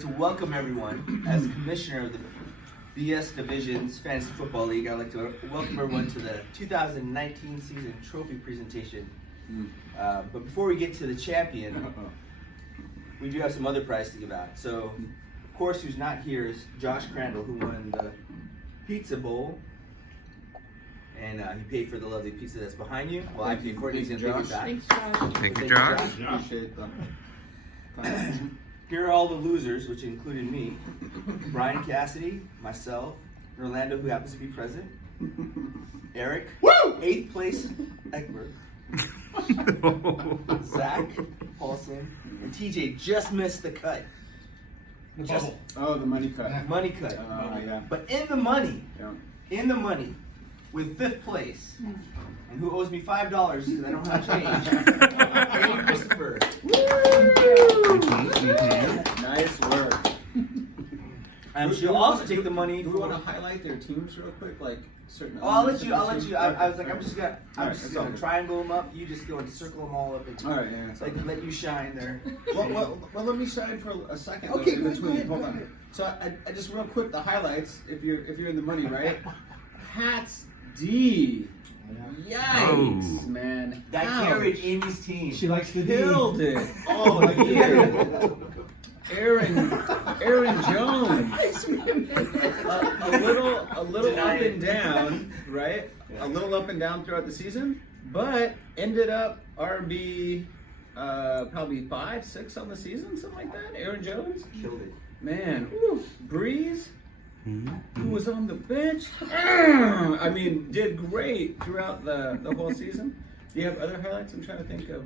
like to welcome everyone as commissioner of the BS Divisions Fantasy Football League. I'd like to welcome everyone to the 2019 season trophy presentation. But before we get to the champion, we do have some other prizes to give out. So, of course, who's not here is Josh Crandall, who won the Pizza Bowl. And he paid for the lovely pizza that's behind you. Well, I paid for it. He's going to take it back. Thanks, Josh. Thank you, Josh. Appreciate that. Here are all the losers, which included me, Brian Cassidy, myself, Orlando, who happens to be present, Eric, 8th place, Eckberg, Zach, Paulson, and TJ just missed the cut. Oh, the money cut. Money cut. Yeah. But in the money, Yeah. with 5th place, and who owes me $5 because I don't have change, Andy Christopher. Nice work. She'll also take the money. Do we want to highlight their teams real quick, like certain? Oh, I'll let elements you. of the team? I was like, I'm just gonna Alright, triangle them up. You just go and circle them all up. And All right, yeah. so I can let you shine there. Well, let me shine for a second. Okay, though, in go between. ahead, Hold go on. ahead. So I just real quick the highlights. If you're in the money, right? Hats D. Yikes, man. That Ouch. carried Amy's team. She likes the Killed it all year. Aaron Jones. A little Deny up it. and down, right? A little up and down throughout the season, but ended up RB probably 5, 6 on the season, something like that. Aaron Jones, Killed it. man. Woo. Breeze, who was on the bench, I mean, did great throughout the whole season. Do you have other highlights? I'm trying to think of.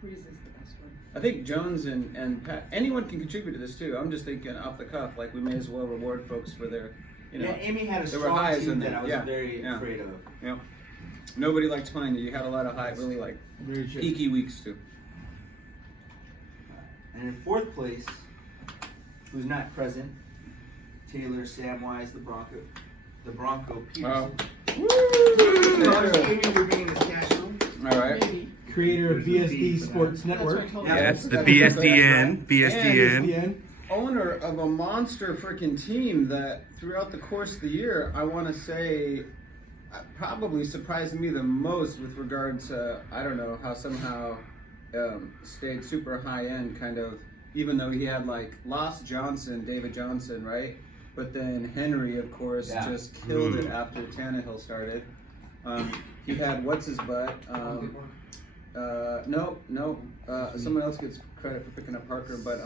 Breeze is the best one. I think Jones and Pat, anyone can contribute to this too. I'm just thinking off the cuff, like we may as well reward folks for their, Yeah, Amy had a there were strong highs team in that there. I was Yeah, very yeah. afraid of. Yeah. Nobody liked playing you. You had a lot of high, really like Very true. peaky weeks too. And in 4th place, who's not present, Taylor Samwise, the Bronco Peterson. Amy, we're bringing this cash home. All right. Maybe. Creator of BSD Sports That's what I Network. told Yeah, you. That's the And BSDN. BSDN. owner of a monster freaking team that throughout the course of the year, I want to say, probably surprised me the most with regard to, I don't know, how somehow stayed super high end kind of, even though he had like lost David Johnson, right? But then Henry, of course, just killed it after Tannehill started. He had what's his butt? No. Someone else gets credit for picking up Parker, but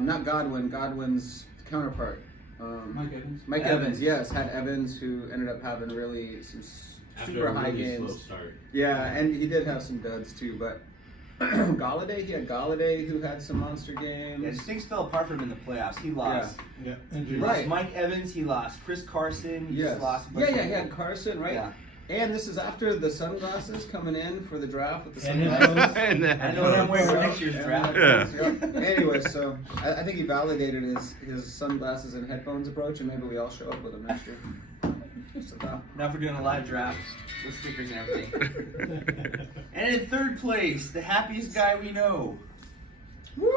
not Godwin. Godwin's counterpart. Mike Evans, yes, had Evans, who ended up having really some super high games. Slow start. Yeah, and he did have some duds too, but Galladay, he had Galladay who had some monster games. Yeah, things fell apart for him in the playoffs. He lost. Yeah. He And lost Right. Mike Evans. He lost Chris Carson. He Yes. just lost. Yeah, he had Carson, right? Yeah. And this is after the sunglasses coming in for the draft with the And sunglasses. And I know what I'm wearing for next year's draft. Yeah. Anyway, so I think he validated his sunglasses and headphones approach, and maybe we all show up with them next year. Just a thought. Now if we're doing a live draft with stickers and everything. And in 3rd place, the happiest guy we know,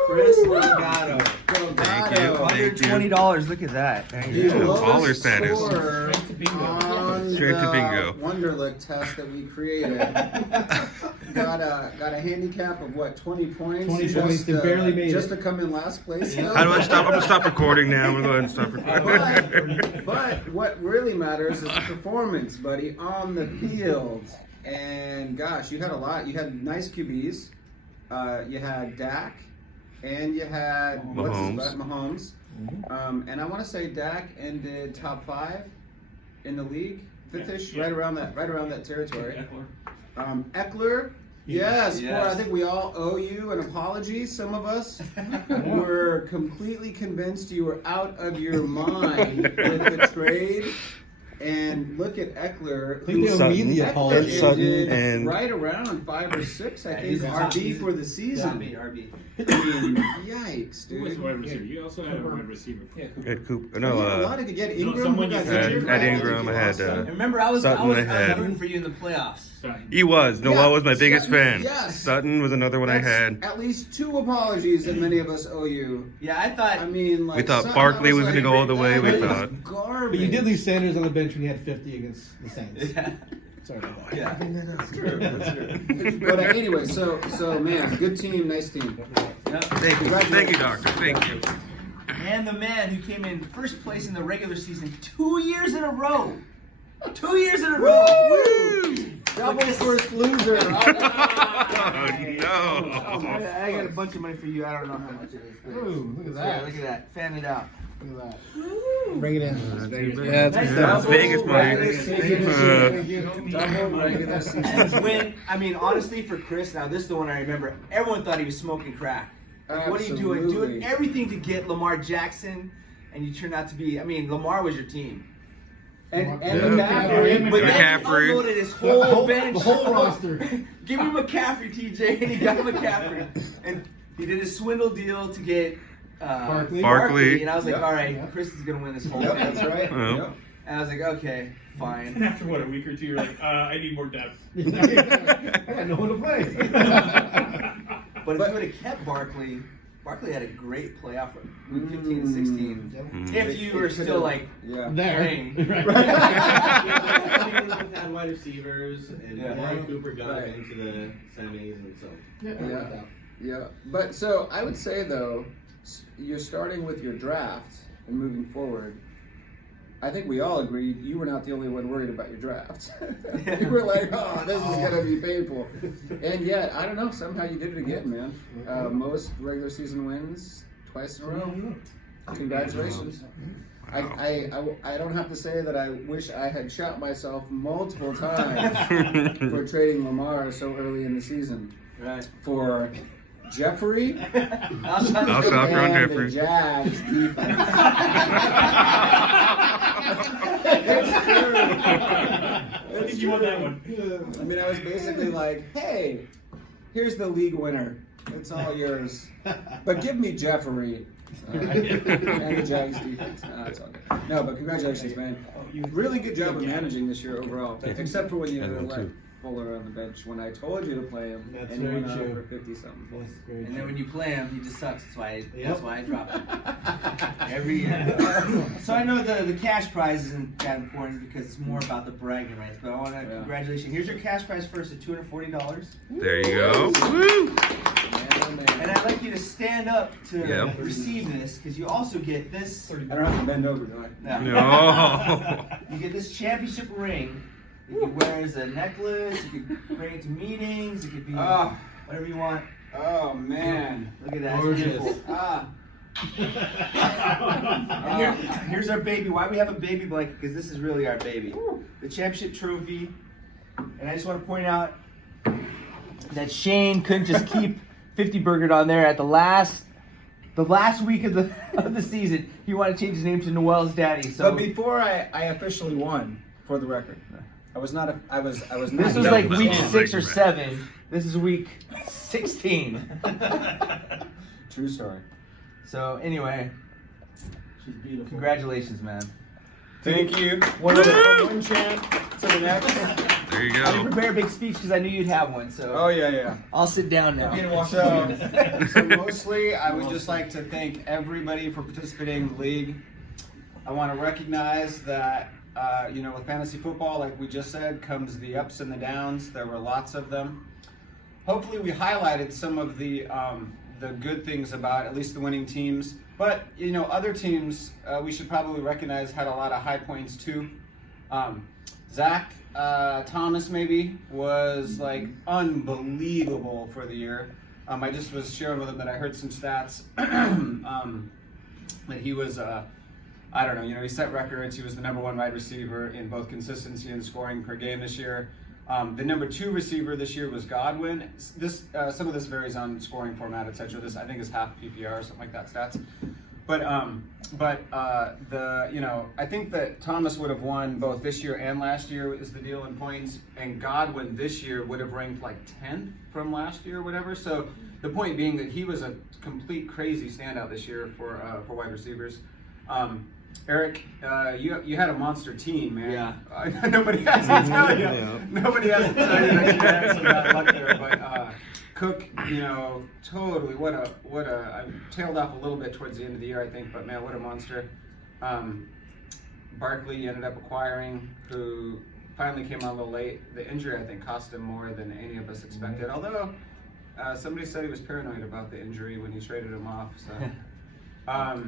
Chris Legato. Thank you. $120. Look at that. The Baller lowest status. score on Straight to bingo. the Wonderlic test that we created. got a handicap of what, 20 points? 20 points and barely made just it. to come in last place. How do I stop? I'm gonna stop recording now. I'm gonna go ahead and stop recording. But what really matters is the performance, buddy, on the field. And gosh, you had a lot. You had nice QBs. You had Dak, and you had Mahomes. And I want to say Dak ended top 5 in the league, 5th-ish, right around that territory. Eckler. Yes, Yes. boy, I think we all owe you an apology. Some of us were completely convinced you were out of your mind with the trade. And look at Eckler. I think they owe me the apology. Ended and- right around 5 or 6, I think, he's a top RB for the season. RB. I mean, yikes, dude. wide receiver. You also had a wide receiver. Ed Cooper. Yeah, a No, lot of you get Ingram. someone who got you said- injured. Ed Ingram, I had, And remember, I was Sutton I had. rooting for you in the playoffs. he was. Noel was my biggest Sutton, fan. yes. Sutton was another one I That's had. at least 2 apologies that many of us owe you. Yeah, I thought. I mean, like We thought Sutton, Barkley I was gonna go all the way, we that was thought. garbage. But you did leave Sanders on the bench when he had 50 against the Saints. Yeah. Sorry about that. Yeah. That's true. That's true. But anyway, so man, good team, nice team. Yep. Thank you, Doctor. Thank you. And the man who came in first place in the regular season 2 years in a row. 2 years in a row. Woo! Double first loser. Oh, no. I got a bunch of money for you. I don't know how much it is. But Ooh, look at it's that. there. Look at that. Fan it out. Look at that. Bring it in. Yeah, Nice Vegas money. Double regular season. When honestly, for Chris, now this is the one I remember. Everyone thought he was smoking crack. Like, what are you doing? Doing Absolutely. everything to get Lamar Jackson, and you turned out to be. Lamar was your team. And Yeah. McCaffrey. But then he McCaffrey. unloaded his whole bench. The whole roster. Give me McCaffrey, TJ, and he got McCaffrey. And he did a swindle deal to get Barkley. And I was like, Yep. all right, Yep. Chris is gonna win this whole Yep, thing. that's right. Yeah. Yep. And I was like, okay, And fine. after what, a week or two, you're like, I need more depth. I got no one to play. But if you would have kept Barkley had a great playoff run, 15 and 16. Mm. If you were still like Yeah. There. playing. had wide receivers, and Yeah. Amari Cooper got Right. into the semis, and so. Yeah. Yeah. But so I would say though, you're starting with your draft and moving forward. I think we all agreed you were not the only one worried about your draft. You were like, oh, this is going to be painful. And yet, I don't know, somehow you did it again, man. Most regular season wins twice in a row. Congratulations. I don't have to say that I wish I had shot myself multiple times for trading Lamar so early in the season. Right. For Jeffrey I'll stop you on and Jeffrey. the Jags defense. I think you won that one. I mean, I was basically like, hey, here's the league winner. It's all yours. But give me Jeffrey and the Jags defense. No, it's all good. No, but congratulations, man. Really good job of managing this year overall. Except for when you let Fuller on the bench when I told you to play him That's and you very went out true. for 50-something. That's very And then when you play him, he just sucks. That's why I drop him Yep. every year. So I know the cash prize isn't that important because it's more about the bragging rights. But I want to congratulations. Here's your cash prize first at $240. There you go. Woo! And I'd like you to stand up to Yep. receive this because you also get this. I don't have to bend over, do I? No. You get this championship ring. You can wear it as a necklace. You can bring it to meetings. It could be Oh. whatever you want. Oh, man. Look at that. It's Gorgeous. beautiful. And here's our baby. Why we have a baby blanket? Because this is really our baby. The championship trophy. And I just want to point out that Shane couldn't just keep 50 Burger on there at the last week of the season. He wanted to change his name to Noel's daddy. So But before I officially won, for the record, I was not. I was not. this was No, like that week was 6 or like- 7. This is week 16. True story. So anyway, She's beautiful. congratulations, man. Thank you. One chant to the next. There you I didn't go. prepare a big speech because I knew you'd have one. So Oh yeah. I'll sit down now. So mostly, I would just like to thank everybody for participating in the league. I want to recognize that, with fantasy football, like we just said, comes the ups and the downs. There were lots of them. Hopefully, we highlighted some of the good things about at least the winning teams. But other teams we should probably recognize had a lot of high points too. Zach Thomas maybe was like unbelievable for the year. I just was sharing with him that I heard some stats that he was. I don't know, he set records. He was the number 1 wide receiver in both consistency and scoring per game this year. The number 2 receiver this year was Godwin. Some of this varies on scoring format, etc. This I think is half PPR or something like that stats. I think that Thomas would have won both this year and last year is the deal in points, and Godwin this year would have ranked like 10th from last year or whatever. So the point being that he was a complete crazy standout this year for wide receivers. Eric, you had a monster team, man. Yeah. Nobody has to tell you. Yeah. Nobody has to tell you that you had some bad luck there, but Cook, totally. What a. I tailed off a little bit towards the end of the year, I think, but man, what a monster. Barkley you ended up acquiring, who finally came on a little late. The injury, I think, cost him more than any of us expected. Although somebody said he was paranoid about the injury when he traded him off. So.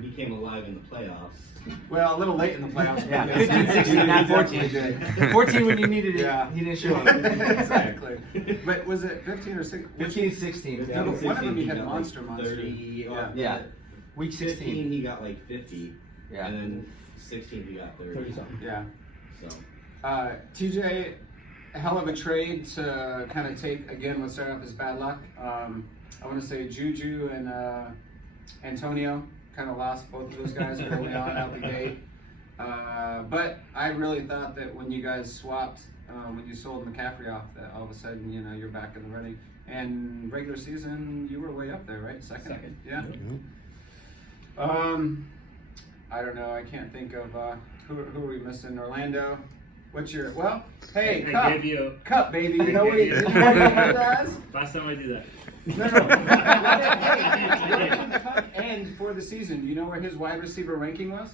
He came alive in the playoffs. Well, a little late in the playoffs. Yeah, but 15, 16, not 14. did. 14 when you needed it, Yeah. he didn't show up. Exactly. But was it 15 or 16? 15, 16. Yeah, but one of them he had got monster. 30, Yeah. Yeah. Week 15 16. he got like 50. Yeah. And then 16 he got 30. 30 something. Yeah. So TJ, a hell of a trade to kind of take, again, what started off as bad luck. I want to say Juju and Antonio kind of lost both of those guys early on out the gate. But I really thought that when you guys swapped, when you sold McCaffrey off, that all of a sudden, you're back in the running. And regular season, you were way up there, right? Second. Yeah. I don't know. I can't think of who are we missing? Orlando. What's your Hey, I Cup. gave you Cup, baby. You know what he did? Hey, last time I did that. Cup and for the season, do you know where his wide receiver ranking was?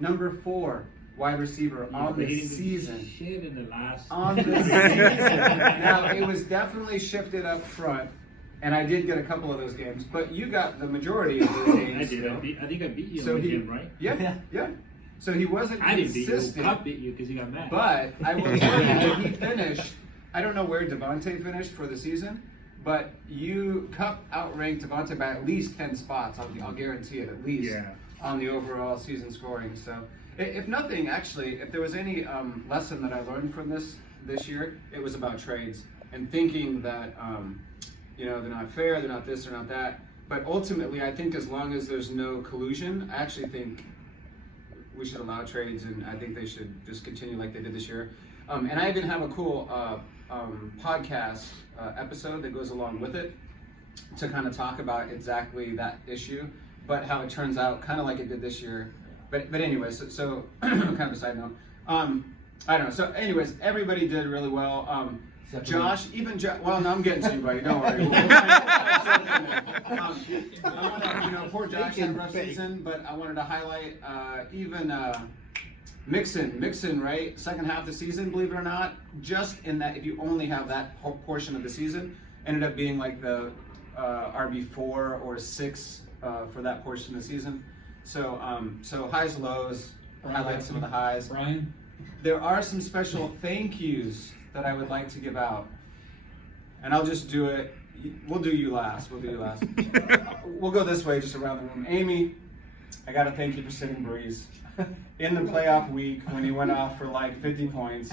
Number 4 wide receiver on the season. Shit in the last. On the season. Now, it was definitely shifted up front, and I did get a couple of those games, but you got the majority of those games. I did. still. I think I beat you So on he- the game, right? Yeah. So he wasn't I didn't beat you. consistent. Cup beat you because you got mad. But I will tell you that he finished. I don't know where Devontae finished for the season, but Cup outranked Devontae by at least 10 spots. I'll guarantee it, at least on the overall season scoring. So, if nothing, actually, if there was any lesson that I learned from this year, it was about trades and thinking that they're not fair, they're not this, they're not that. But ultimately, I think as long as there's no collusion, I actually think we should allow trades, and I think they should just continue like they did this year. And I even have a cool podcast episode that goes along with it to kind of talk about exactly that issue, but how it turns out kind of like it did this year. But anyway, so kind of a side note. I don't know. So anyways, everybody did really well. Josh, well, no, I'm getting to you, buddy. Don't worry. I want to, poor Josh had a rough season, but I wanted to highlight even Mixon, right? Second half of the season, believe it or not, just in that if you only have that portion of the season, ended up being like the RB4 or 6 for that portion of the season. So highs, lows, highlight some of the highs. Brian? There are some special thank yous that I would like to give out. And I'll just do it. We'll do you last. We'll go this way, just around the room. Amy, I got to thank you for sitting Breeze. In the playoff week when he went off for like 50 points.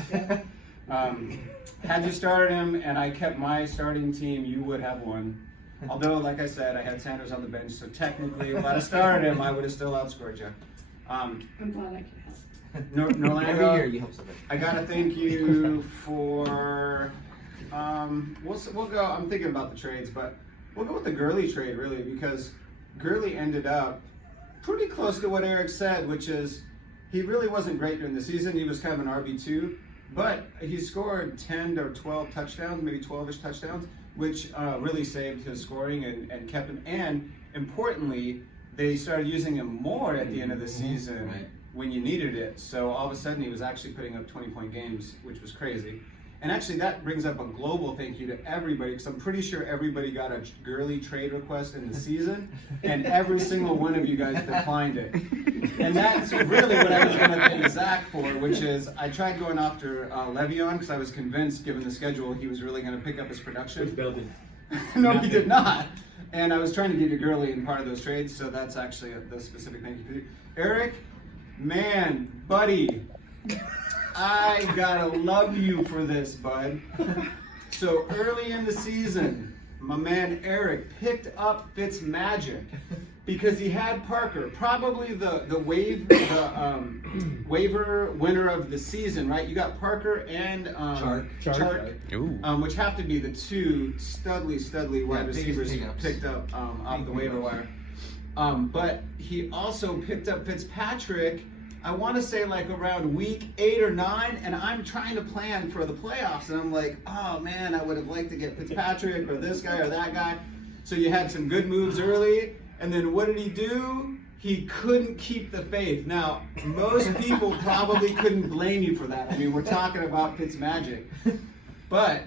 Had you started him and I kept my starting team, you would have won. Although, like I said, I had Sanders on the bench, so technically, if I started him, I would have still outscored you. I'm glad I can help. Norlando, Every year you help somebody. I gotta thank you for. We'll go. I'm thinking about the trades, but we'll go with the Gurley trade really because Gurley ended up pretty close to what Eric said, which is he really wasn't great during the season. He was kind of an RB2, but he scored 10 or 12 touchdowns, maybe 12-ish touchdowns, which really saved his scoring and kept him. And importantly, they started using him more at the end of the season. Right. When you needed it. So all of a sudden he was actually putting up 20-point games, which was crazy. And actually that brings up a global thank you to everybody, because I'm pretty sure everybody got a Gurley trade request in the season, and every single one of you guys declined it. And that's really what I was going to thank Zach for, which is I tried going after Le'Veon because I was convinced, given the schedule, he was really going to pick up his production. No, he did not. And I was trying to give you Gurley in part of those trades, so that's actually the specific thank you. Eric, man, buddy, I gotta love you for this, bud. So early in the season, my man Eric picked up Fitzmagic because he had Parker, probably the waiver winner of the season, right? You got Parker and Chark, Ooh. which have to be the two studly wide biggest receivers pickups. picked up off the waiver wire. But he also picked up Fitzpatrick, I want to say like around week 8 or 9, and I'm trying to plan for the playoffs, and I'm like, oh man, I would have liked to get Fitzpatrick or this guy or that guy. So you had some good moves early, and then what did he do? He couldn't keep the faith. Now, most people probably couldn't blame you for that. I mean, we're talking about Fitzmagic. But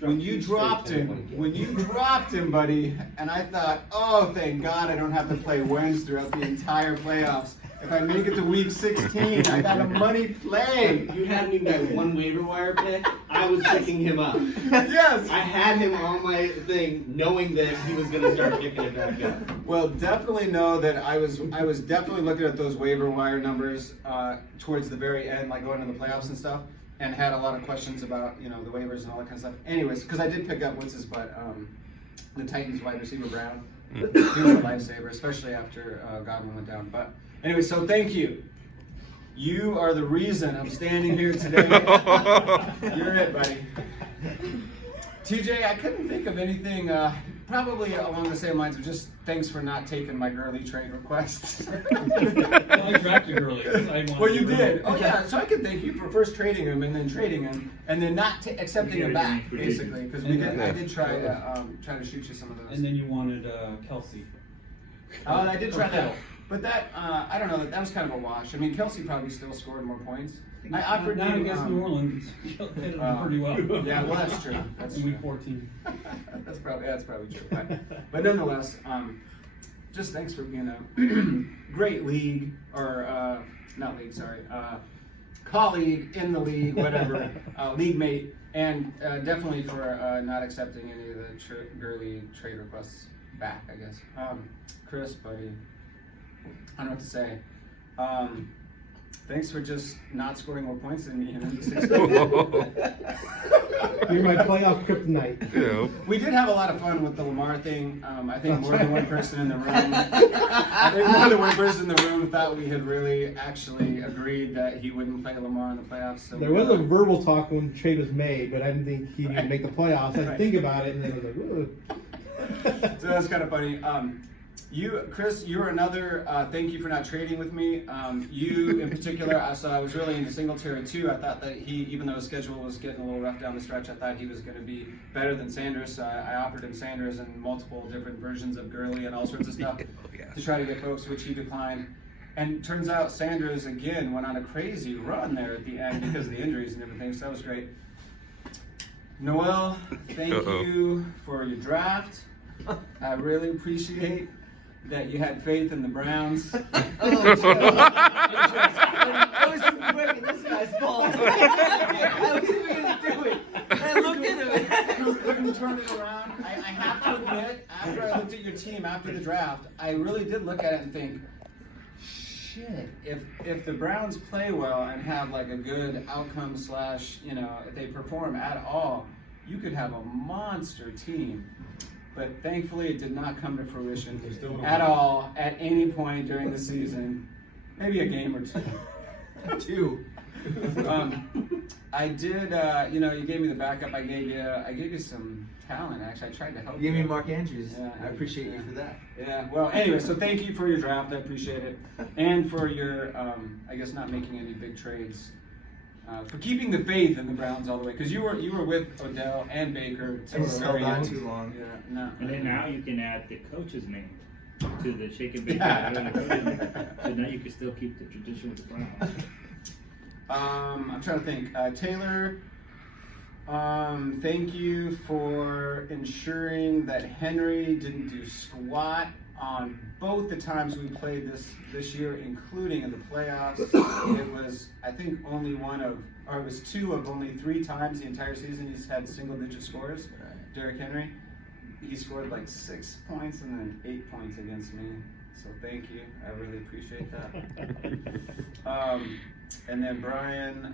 when you dropped him, buddy, and I thought, oh, thank God I don't have to play Wentz throughout the entire playoffs. If I make it to week 16, I got a money play. You had me that one waiver wire pick. I was picking him up. Yes. I had him on my thing, knowing that he was going to start picking it back up. Well, definitely know that I was definitely looking at those waiver wire numbers towards the very end, like going into the playoffs and stuff, and had a lot of questions about the waivers and all that kind of stuff. Anyways, because I did pick up what's his butt, the Titans wide receiver Brown. He was a lifesaver, especially after Godwin went down. But anyway, so thank you. You are the reason I'm standing here today. You're it, buddy. TJ, I couldn't think of anything, probably along the same lines of just thanks for not taking my Gurley trade requests. I drafted early. Well, you did. Oh, yeah. So I can thank you for first trading him and then trading him and then not accepting him back, basically, because I did try to shoot you some of those. And then you wanted Kelsey. Oh, I did try that. But that, I don't know, that was kind of a wash. I mean, Kelsey probably still scored more points. I offered Now you, against New Orleans, hit it pretty well. Yeah, well, that's true. That's In true. week 14. That's probably true. But nonetheless, just thanks for being a great league, or not league, sorry, colleague in the league, whatever, league mate, and definitely for not accepting any of the Gurley trade requests back, I guess. Chris, buddy, I don't know what to say. Thanks for just not scoring more points than me in week 16. You're my playoff kryptonite. Yeah. We did have a lot of fun with the Lamar thing. I think more than one person in the room. I think more than one person in the room thought we had really actually agreed that he wouldn't play Lamar in the playoffs. So There was a verbal talk when the trade was made, but I didn't think he'd even make the playoffs. I had to think about it, and then I was like, "Ooh." So that's kind of funny. Chris, you were another, thank you for not trading with me. You in particular, so I was really into Singletary too. I thought that he, even though his schedule was getting a little rough down the stretch, I thought he was going to be better than Sanders. So I offered him Sanders and multiple different versions of Gurley and all sorts of stuff to try to get folks, which he declined. And turns out Sanders again went on a crazy run there at the end because of the injuries and everything. So that was great. Noel, thank you for your draft. I really appreciate that you had faith in the Browns. That was freaking this guy's fault. How was he gonna do it? I looked at him. You couldn't turn it around. I have to admit, after I looked at your team after the draft, I really did look at it and think, shit, if the Browns play well and have like a good outcome / if they perform at all, you could have a monster team. But thankfully, it did not come to fruition at all at any point during the season. Maybe a game or two. I did. You gave me the backup. I gave you some talent. Actually, I tried to help. You gave me Mark Andrews. Yeah, I appreciate you for that. Yeah. Well, anyway, so thank you for your draft. I appreciate it, and for your, I guess, not making any big trades. For keeping the faith in the Browns all the way, because you were with Odell and Baker. I just held on too long. Yeah, no. And then now you can add the coach's name to the shake and bake. So now you can still keep the tradition with the Browns. I'm trying to think. Taylor, thank you for ensuring that Henry didn't do squat on both the times we played this year, including in the playoffs. It was, I think, it was 2 of only 3 times the entire season he's had single-digit scores. Derrick Henry, he scored like 6 points and then 8 points against me. So thank you, I really appreciate that. And then Brian,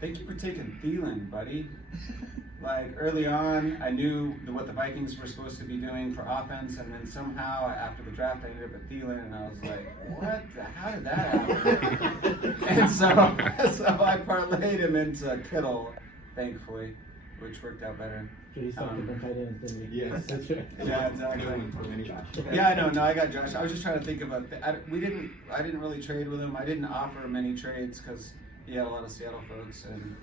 thank you for taking Thielen, buddy. Like early on, I knew what the Vikings were supposed to be doing for offense, and then somehow after the draft, I ended up at Thielen, and I was like, "What? How did that happen?" And so I parlayed him into Kittle, thankfully, which worked out better. So he stopped different tight ends, didn't he? Yes. That's right. Yeah, exactly. Yeah, I know. No, I got Josh. I was just trying to think about. I didn't really trade with him. I didn't offer many trades because he had a lot of Seattle folks, and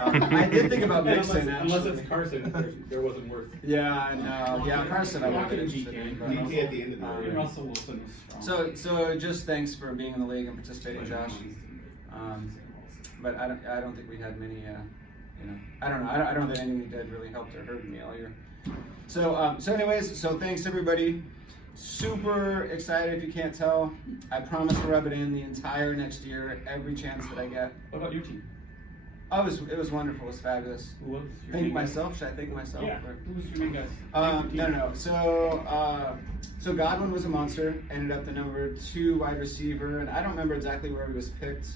I did think about Mixon. Unless Actually. it's Carson, there wasn't worth. Yeah, I know. Yeah, Carson. I would be interested in. but- DK at the end of the And year. Russell Wilson was strong. So just thanks for being in the league and participating, Josh. But I don't think we had many. I don't know. I don't think anything that really helped or hurt me all year. So anyways, thanks everybody. Super excited if you can't tell. I promise to rub it in the entire next year, every chance that I get. What about your team? Oh, it was wonderful. It was fabulous. Who was your Thank main myself. Should I thank myself? guys? Yeah. or- Who was your main guys? No. So Godwin was a monster. Ended up the number 2 wide receiver, and I don't remember exactly where he was picked,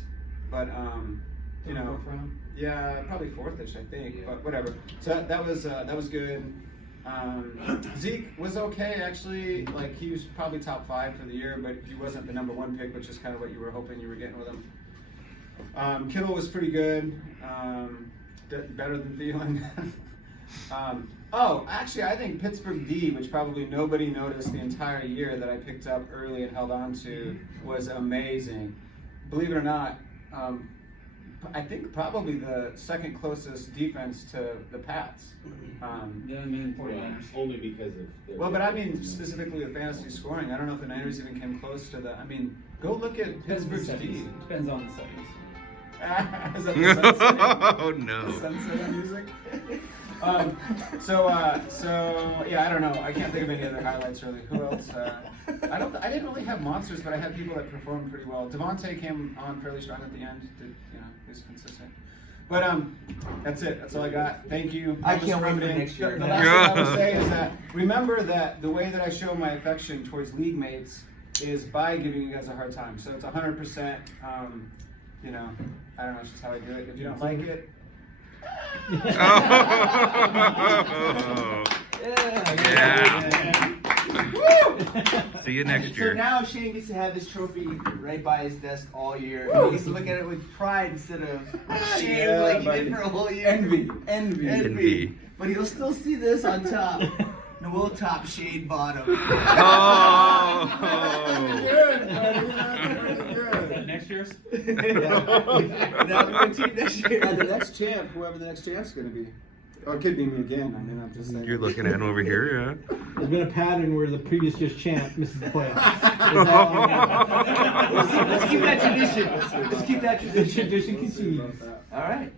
but Fourth round? yeah, probably 4th-ish, I think. But whatever. So that was good. Zeke was okay actually. Like he was probably top 5 for the year, but he wasn't the number 1 pick, which is kind of what you were hoping you were getting with him. Kittle was pretty good. Better than Thielen. Actually, I think Pittsburgh D, which probably nobody noticed the entire year that I picked up early and held on to, was amazing. Believe it or not, I think probably the second closest defense to the Pats. Yeah, and then 49ers. Only because of. their- Well, but I mean specifically with fantasy scoring. I don't know if the Niners even came close to the. I mean, go look at Depends on the Pittsburgh's D. settings. Depends on the settings. Is that the sunset? Oh no. Sunset music. So yeah, I don't know. I can't think of any other highlights really. Who else? I didn't really have monsters, but I had people that performed pretty well. Devontae came on fairly strong at the end. He's consistent. But that's it. That's all I got. Thank you. I can't wait for next year. The last thing I will say is that remember that the way that I show my affection towards league mates is by giving you guys a hard time. So it's 100%. I don't know. It's just how I do it. If you don't like it. Yeah. Woo! See you next So year. now Shane gets to have this trophy right by his desk all year. And he gets to look at it with pride instead of shame Yeah, like he buddy. did for a whole year. Envy. Envy. But he'll still see this on top. Noel top, Shane bottom. Oh. Good, buddy. That's pretty Is good. that next year's? Now we're team next year. And the next champ, whoever the next champ's going to be. Or it could be me again. I mean, I'm just saying. You're looking at him over here, yeah. There's been a pattern where the previous year's champ misses the playoffs. Let's keep that tradition. Let's keep that The tradition. tradition continues. All right.